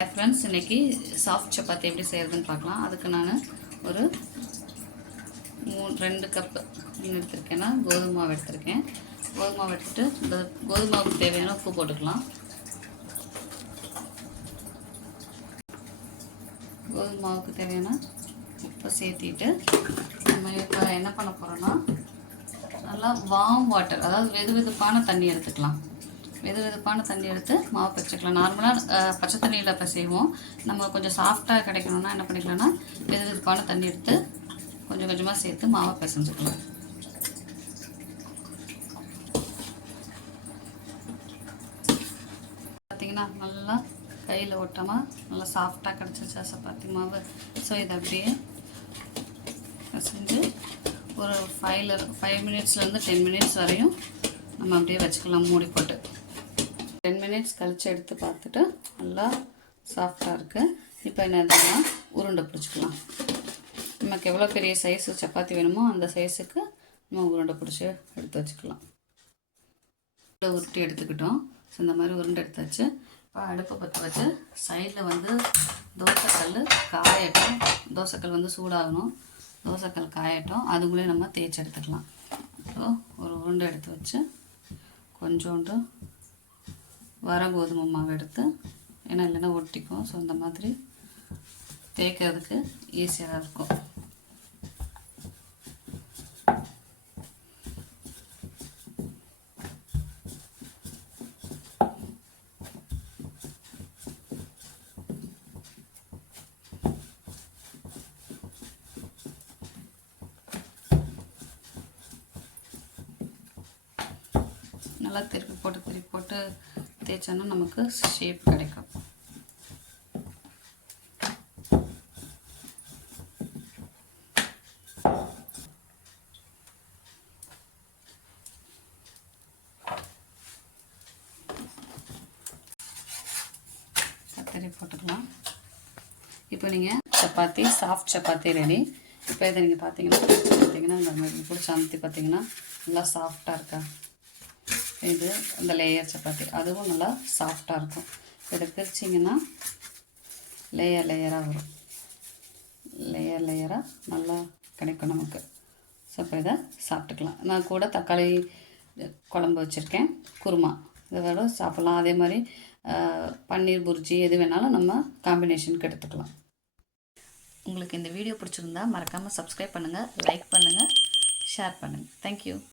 Friends, இன்றைக்கி soft chapati எப்படி செய்கிறதுன்னு பார்க்கலாம். அதுக்கு நான் ஒரு 2 கப்பு எடுத்திருக்கேன்னா கோதுமை மாவு எடுத்திருக்கேன். கோதுமை மாவு எடுத்துகிட்டு இந்த கோதுமை மாவுக்கு தேவையான உப்பு போட்டுக்கலாம். கோதுமை மாவுக்கு தேவையான உப்பை சேர்த்திட்டு நம்ம இப்போ என்ன பண்ண போகிறோன்னா, நல்லா வார்ம் வாட்டர், அதாவது வெதுவெதுப்பான தண்ணி எடுத்துக்கலாம். வெதுவெதுப்பான தண்ணி எடுத்து மாவு பச்சைக்கலாம். நார்மலாக பச்சை தண்ணியில் இப்போ செய்வோம். நம்ம கொஞ்சம் சாஃப்டாக கிடைக்கணும்னா என்ன பண்ணிக்கலாம்னா, வெதுவெதுப்பான தண்ணி எடுத்து கொஞ்சம் கொஞ்சமாக சேர்த்து மாவை பிசைஞ்சுக்கலாம். பார்த்திங்கன்னா நல்லா கையில் ஒட்டாமல் நல்லா சாஃப்டாக கிடச்சிச்சா சப்பாத்தி மாவு. ஸோ இதை அப்படியே பிசைஞ்சு ஒரு 5 மினிட்ஸ்லேருந்து 10 மினிட்ஸ் வரையும் நம்ம அப்படியே வச்சுக்கலாம் மூடி போட்டு. 10 மினிட்ஸ் கழித்து எடுத்து பார்த்துட்டு நல்லா சாஃப்டாக இருக்குது. இப்போ என்னதுன்னா உருண்டை பிடிச்சிக்கலாம். நமக்கு எவ்வளோ பெரிய சைஸு சப்பாத்தி வேணுமோ அந்த சைஸுக்கு நம்ம உருண்டை பிடிச்சி எடுத்து வச்சுக்கலாம். உருட்டி எடுத்துக்கிட்டோம். ஸோ இந்த மாதிரி உருண்டை எடுத்தாச்சு. இப்போ அடுப்பை பற்ற வச்சு சைடில் வந்து தோசைக்கல் காயட்டும். தோசைக்கல் வந்து சூடாகணும். தோசைக்கல் காயட்டும். அதுக்குள்ளே நம்ம தேய்ச்சி எடுத்துக்கலாம். ஸோ ஒரு உருண்டை எடுத்து வச்சு கொஞ்சோண்டு வர கோதுமை மாவு எடுத்து, ஏன்னா இல்லைன்னா ஒட்டிக்கும். ஸோ இந்த மாதிரி தேய்க்கிறதுக்கு ஈஸியாக இருக்கும். நல்லா திருப்பி போட்டு தேய்ச்சோன்னா நமக்கு ஷேப் கிடைக்கும். கத்திரி போட்டுக்கலாம். இப்போ நீங்கள் சப்பாத்தி சாஃப்ட் சப்பாத்தி ரெடி. இப்போ இதை நீங்கள் பார்த்தீங்கன்னா இந்த மாதிரி பிடிச்ச அமுத்தி பார்த்தீங்கன்னா நல்லா சாஃப்டாக இருக்கா. இது இந்த லேயர் சப்பாத்தி, அதுவும் நல்லா சாஃப்டாக இருக்கும். இதை பிரிச்சிங்கன்னா லேயராக வரும். லேயராக நல்லா கிடைக்கும் நமக்கு. ஸோ இப்போ இதை சாப்பிட்டுக்கலாம். நான் கூட தக்காளி குழம்பு வச்சுருக்கேன், குருமா, இதோட சாப்பிட்லாம். அதே மாதிரி பன்னீர் புர்ஜி எது வேணாலும் நம்ம காம்பினேஷனுக்கு எடுத்துக்கலாம். உங்களுக்கு இந்த வீடியோ பிடிச்சிருந்தா மறக்காமல் சப்ஸ்கிரைப் பண்ணுங்கள், லைக் பண்ணுங்கள், ஷேர் பண்ணுங்கள். தேங்க்யூ.